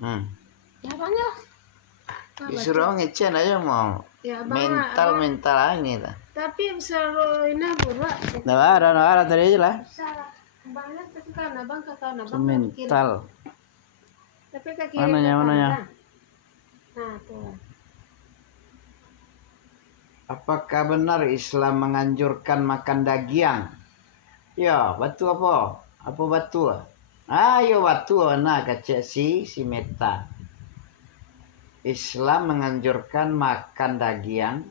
Ya banyak. Disuruh ngecen aja mau. Ya Mental ini lah. Tapi selalu ini buat. Nah ada tadi aja lah. Banyak tapi kan abang kakak mental. Tapi kaki mananya? Nah tuh. Apakah benar Islam menganjurkan makan daging? Ya, batu apa? Apa batu? Ayo batu, nah kacek si Meta. Islam menganjurkan makan daging,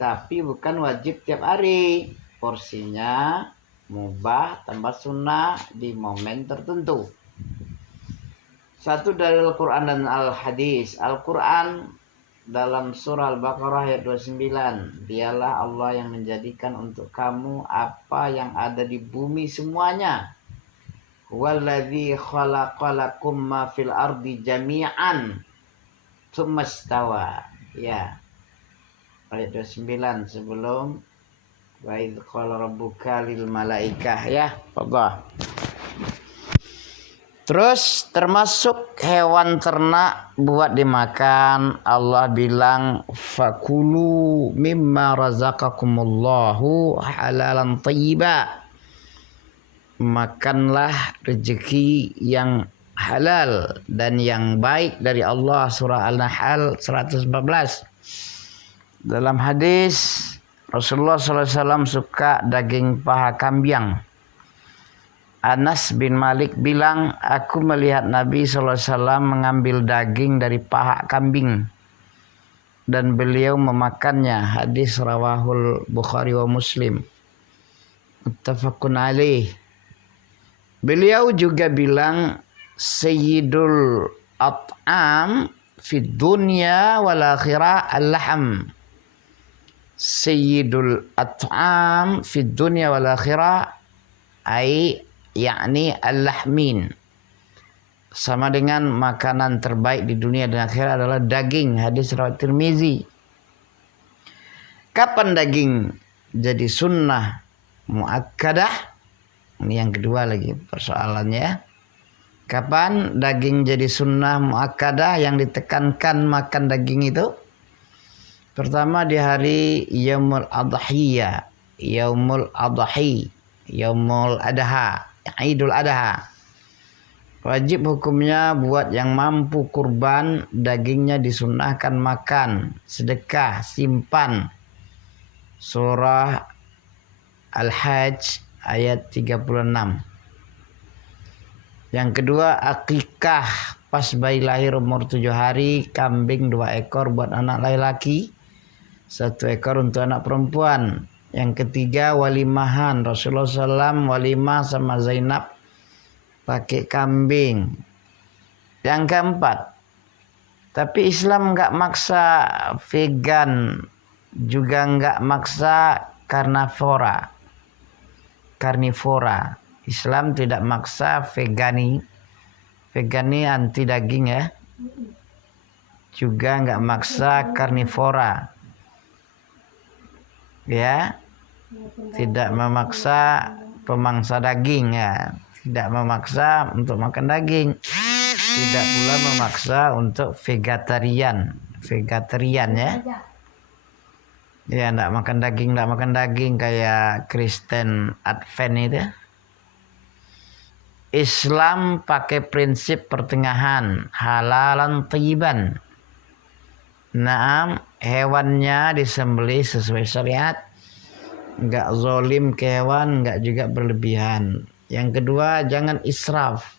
tapi bukan wajib tiap hari. Porsinya mubah tambah sunnah di momen tertentu. Satu dari Al-Quran dan Al-Hadis. Al-Quran dalam surah Al-Baqarah ayat 29. Dialah Allah yang menjadikan untuk kamu apa yang ada di bumi semuanya. Walladzi khalaqalakum ma fil ardi jami'an tsummastawa. Ya. Ayat 29 sebelum wa idz qala rabbuka lil malaikah ya. Allah. Terus termasuk hewan ternak buat dimakan. Allah bilang fakulu mimma razaqakumullahu halalan thayyiba. Makanlah rezeki yang halal dan yang baik dari Allah. Surah Al-Nahl 114. Dalam hadis Rasulullah SAW suka daging paha kambing. Anas bin Malik bilang, aku melihat Nabi SAW mengambil daging dari paha kambing dan beliau memakannya. Hadis rawahul Bukhari wa Muslim. Muttafaqun alaih. Beliau juga bilang, Sayyidul at'am fid dunya wal akhirah al-lahm. Sayyidul at'am fid dunya wal akhirah ai yakni al-lahmin, sama dengan makanan terbaik di dunia dan akhirat adalah daging. Hadis riwayat Tirmizi. Kapan daging jadi sunnah muakkadah? Ini yang kedua lagi persoalannya. Kapan daging jadi sunnah muakkadah yang ditekankan makan daging itu? Pertama di hari Yaumul Adhiyah, Yaumul Adhi, Yaumul Adha, Idul Adha. Wajib hukumnya buat yang mampu kurban, dagingnya disunnahkan makan, sedekah, simpan. Surah Al-Hajj ayat 36. Yang kedua akikah, pas bayi lahir umur 7 hari, kambing 2 ekor buat anak laki-laki, 1 ekor untuk anak perempuan. Yang ketiga walimahan. Rasulullah SAW walimah sama Zainab pakai kambing. Yang keempat, tapi Islam nggak maksa vegan, juga nggak maksa karnivora. Islam tidak maksa vegani anti daging ya. Juga nggak maksa karnivora. Ya, tidak memaksa pemangsa daging ya, tidak memaksa untuk makan daging, tidak pula memaksa untuk vegetarian ya. Ya, tidak makan daging kayak Kristen Advent itu. Islam pakai prinsip pertengahan, halalan thayyiban. Naam, hewannya disembelih sesuai syariat, enggak zolim ke hewan, enggak juga berlebihan. Yang kedua, jangan israf.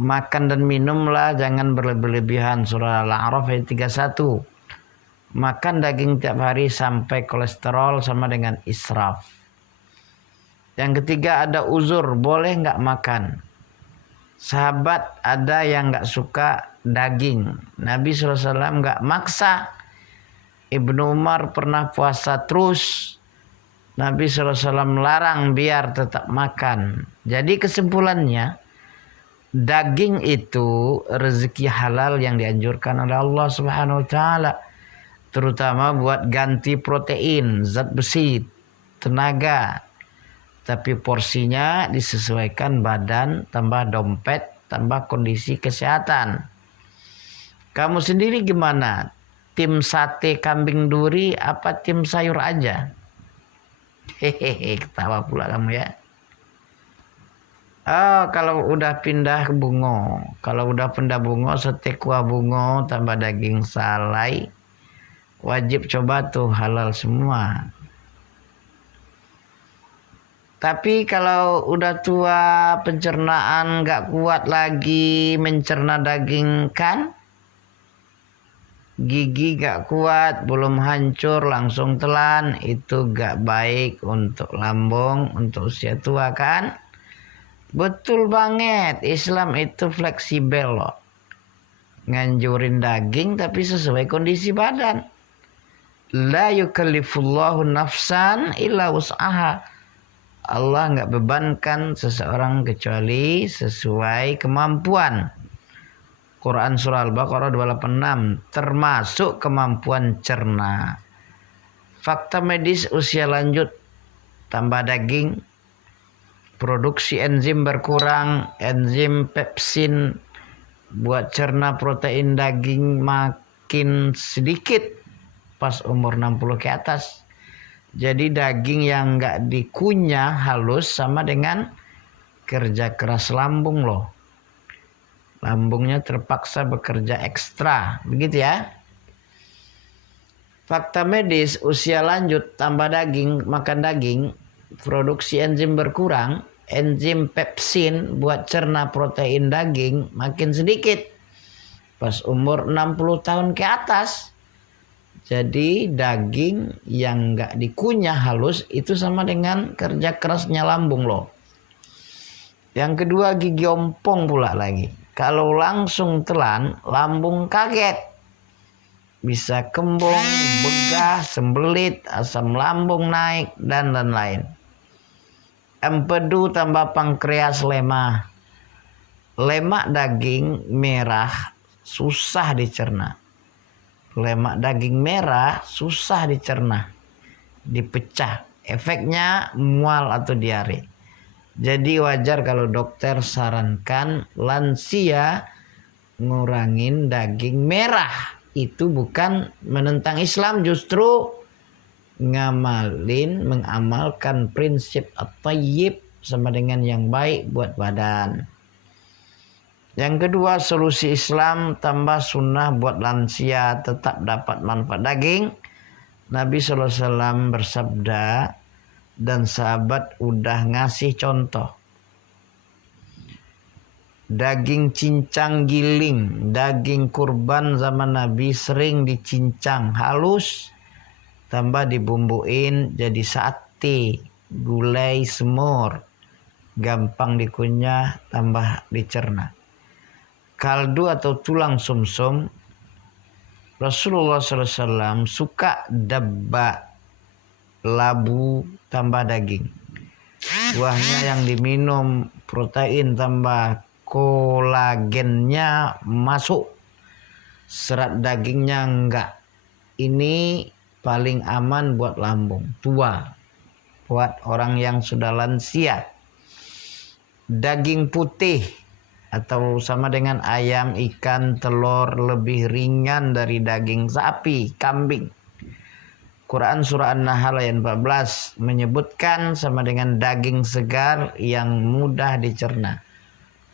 Makan dan minumlah jangan berlebihan. Surah Al-A'raf ayat 31. Makan daging tiap hari sampai kolesterol sama dengan israf. Yang ketiga, ada uzur, boleh enggak makan. Sahabat ada yang enggak suka daging. Nabi SAW enggak maksa. Ibnu Umar pernah puasa terus. Nabi SAW melarang biar tetap makan. Jadi kesimpulannya, daging itu rezeki halal yang dianjurkan oleh Allah Subhanahu wa taala. Terutama buat ganti protein, zat besi, tenaga. Tapi porsinya disesuaikan badan, tambah dompet, tambah kondisi kesehatan. Kamu sendiri gimana? Tim sate kambing duri apa tim sayur aja? Hehehe, ketawa pula kamu ya. Oh, kalau udah pindah ke bungo. Kalau udah pindah bungo, sate kuah bungo tambah daging salai. Wajib coba tuh, halal semua. Tapi kalau udah tua, pencernaan nggak kuat lagi mencerna daging kan, gigi gak kuat, belum hancur, langsung telan, itu gak baik untuk lambung, untuk usia tua kan? Betul banget, Islam itu fleksibel loh. Nganjurin daging tapi sesuai kondisi badan. La yukallifullahu nafsan illa wus'aha. Allah nggak bebankan seseorang kecuali sesuai kemampuan. Quran surah Al-Baqarah 286 termasuk kemampuan cerna. Fakta medis usia lanjut tambah daging, produksi enzim berkurang, enzim pepsin buat cerna protein daging makin sedikit pas umur 60 ke atas. Jadi daging yang nggak dikunyah halus sama dengan kerja keras lambung loh. Lambungnya terpaksa bekerja ekstra, begitu ya. Fakta medis usia lanjut tambah daging, makan daging, produksi enzim berkurang, enzim pepsin buat cerna protein daging makin sedikit pas umur 60 tahun ke atas. Jadi daging yang nggak dikunyah halus itu sama dengan kerja kerasnya lambung loh. Yang kedua gigi ompong pula lagi. Kalau langsung telan, lambung kaget. Bisa kembung, begah, sembelit, asam lambung naik, dan lain-lain. Empedu tambah pankreas lemah. Lemak daging merah susah dicerna. Lemak daging merah susah dicerna. Dipecah. Efeknya mual atau diare. Jadi wajar kalau dokter sarankan lansia ngurangin daging merah. Itu bukan menentang Islam, justru mengamalkan prinsip at-tayyib sama dengan yang baik buat badan. Yang kedua, solusi Islam tambah sunnah buat lansia tetap dapat manfaat daging. Nabi SAW bersabda, dan sahabat udah ngasih contoh. Daging cincang giling, daging kurban zaman Nabi sering dicincang halus, tambah dibumbuin jadi sate, gulai semur, gampang dikunyah, tambah dicerna. Kaldu atau tulang sumsum, Rasulullah SAW suka dabba, labu tambah daging. Buahnya yang diminum, protein tambah kolagennya masuk, serat dagingnya enggak. Ini paling aman buat lambung tua, buat orang yang sudah lansia. Daging putih atau sama dengan ayam, ikan, telur lebih ringan dari daging sapi, kambing. Quran surah An-Nahl ayat 14 menyebutkan sama dengan daging segar yang mudah dicerna.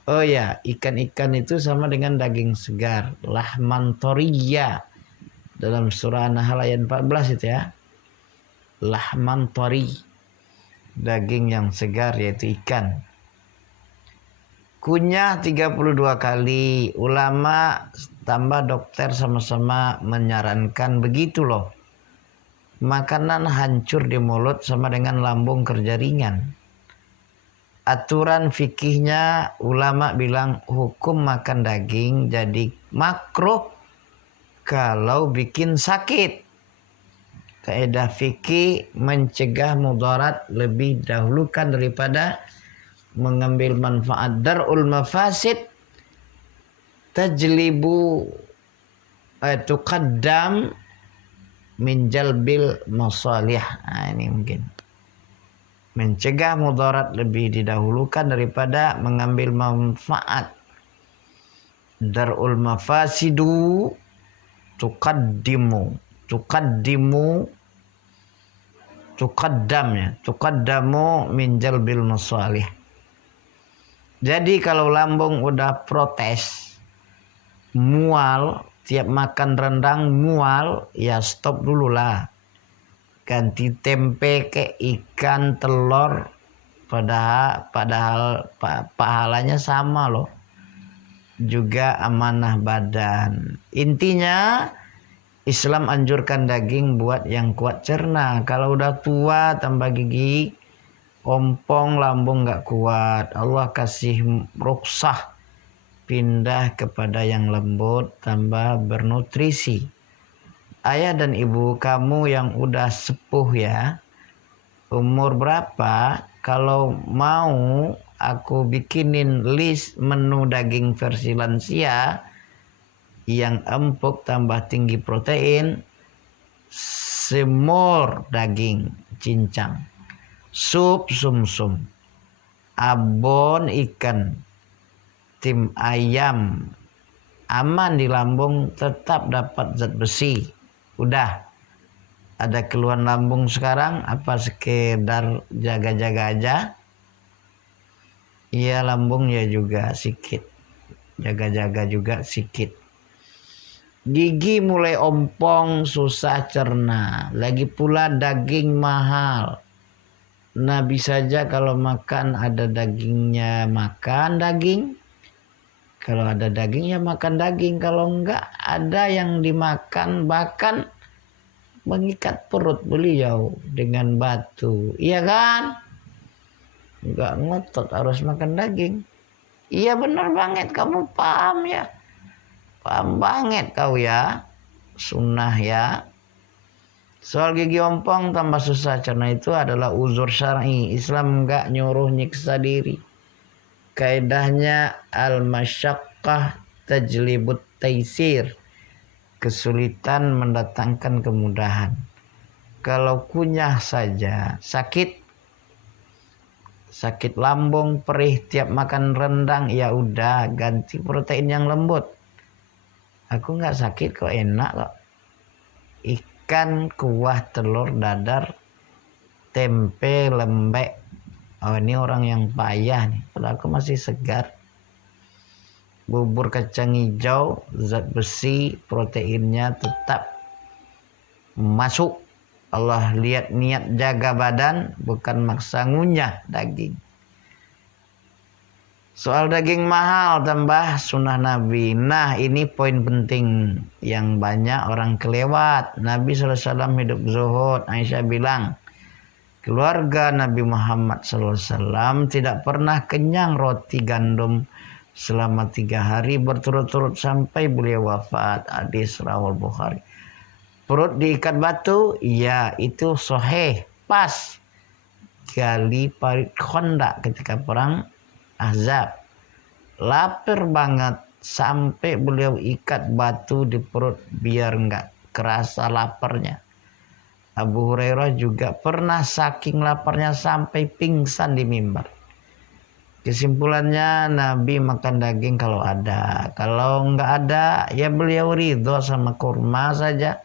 Oh ya, ikan-ikan itu sama dengan daging segar, lahman thoriyya. Dalam surah An-Nahl ayat 14 itu ya. Lahman thori, daging yang segar yaitu ikan. Kunyah 32 kali. Ulama tambah dokter sama-sama menyarankan begitu loh. Makanan hancur di mulut sama dengan lambung kerja ringan. Aturan fikihnya ulama bilang hukum makan daging jadi makruh kalau bikin sakit. Kaidah fikih mencegah mudarat lebih dahulukan daripada mengambil manfaat. Darul mafasid tajlibu tuqaddam min jalbil masalih. Nah, ini mungkin mencegah mudarat lebih didahulukan daripada mengambil manfaat. darul mafasidu tuqaddamu min jalbil masalih. Jadi kalau lambung udah protes, mual, tiap makan rendang mual, ya stop dulu lah. Ganti tempe ke ikan, telur, padahal pahalanya sama loh. Juga amanah badan. Intinya Islam anjurkan daging buat yang kuat cerna. Kalau udah tua tambah gigi, ompong, lambung nggak kuat, Allah kasih ruksah pindah kepada yang lembut tambah bernutrisi. Ayah dan ibu kamu yang udah sepuh ya, umur berapa, kalau mau aku bikinin list menu daging versi lansia yang empuk tambah tinggi protein, semur daging cincang, sup sumsum, abon ikan, tim ayam, aman di lambung, tetap dapat zat besi. Udah, ada keluhan lambung sekarang apa sekedar jaga-jaga aja? Iya, lambung ya juga sikit, jaga-jaga juga sikit. Gigi mulai ompong, susah cerna, lagi pula daging mahal. Nabi saja kalau makan ada dagingnya makan daging. Kalau ada daging ya makan daging. Kalau enggak ada yang dimakan, bahkan mengikat perut beliau dengan batu. Iya kan? Enggak ngotot harus makan daging. Iya benar banget, kamu paham ya. Paham banget kau ya. Sunnah ya. Soal gigi ompong tambah susah cerna itu adalah uzur syar'i. Islam enggak nyuruh nyiksa diri. Kaidahnya al-masyaqqah tajlibut taisir. Kesulitan mendatangkan kemudahan. Kalau kunyah saja sakit lambung, perih tiap makan rendang, ya udah ganti protein yang lembut. Aku nggak sakit kok, enak kok. Ikan, kuah, telur, dadar, tempe, lembek. Oh ini orang yang payah nih, padahal aku masih segar. Bubur kacang hijau, zat besi, proteinnya tetap masuk. Allah lihat niat jaga badan, bukan maksa ngunyah daging. Soal daging mahal tambah sunnah Nabi. Nah ini poin penting yang banyak orang kelewat. Nabi SAW hidup zuhud. Aisyah bilang, keluarga Nabi Muhammad SAW tidak pernah kenyang roti gandum selama 3 hari berturut-turut sampai beliau wafat. Hadis rawal Bukhari. Perut diikat batu, ya itu sahih, pas. Gali parit Khandaq ketika perang Ahzab. Lapar banget sampai beliau ikat batu di perut biar nggak kerasa laparnya. Abu Hurairah juga pernah saking laparnya sampai pingsan di mimbar. Kesimpulannya Nabi makan daging kalau ada. Kalau nggak ada ya beliau ridho sama kurma saja.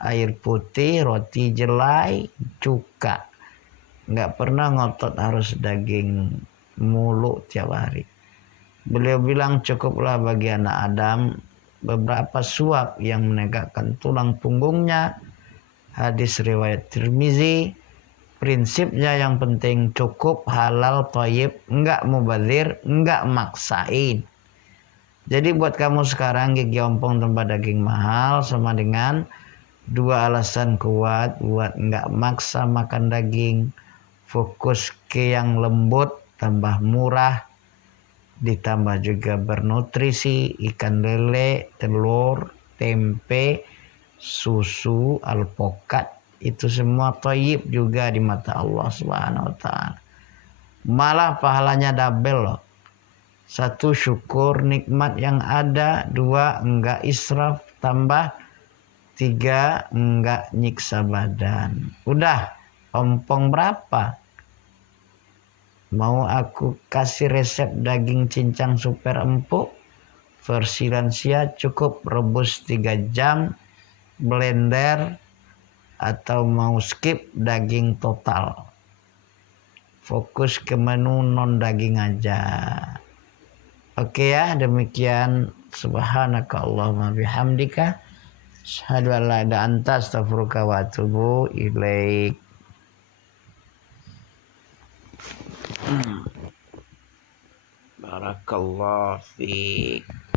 Air putih, roti jelai, cuka. Nggak pernah ngotot harus daging mulu tiap hari. Beliau bilang cukuplah bagi anak Adam beberapa suap yang menegakkan tulang punggungnya. Hadis riwayat Tirmizi. Prinsipnya yang penting cukup, halal, thayyib, enggak mubadzir, enggak maksain. Jadi buat kamu sekarang gigi ompong tanpa daging mahal sama dengan 2 alasan kuat buat enggak maksa makan daging. Fokus ke yang lembut, tambah murah, ditambah juga bernutrisi, ikan lele, telur, tempe, susu, alpukat, itu semua thayyib juga di mata Allah Subhanahu wa taala. Malah pahalanya double loh. 1 syukur nikmat yang ada, 2 enggak israf, tambah 3 enggak nyiksa badan. Udah, ompong berapa? Mau aku kasih resep daging cincang super empuk? Versi lansia cukup rebus 3 jam, blender, atau mau skip daging total. Fokus ke menu non daging aja. Oke ya, demikian. Subhanaka Allahumma bihamdika asyhadu an la ilaha illa anta astaghfiruka wa atubu ilaik. Barakallahu fiik.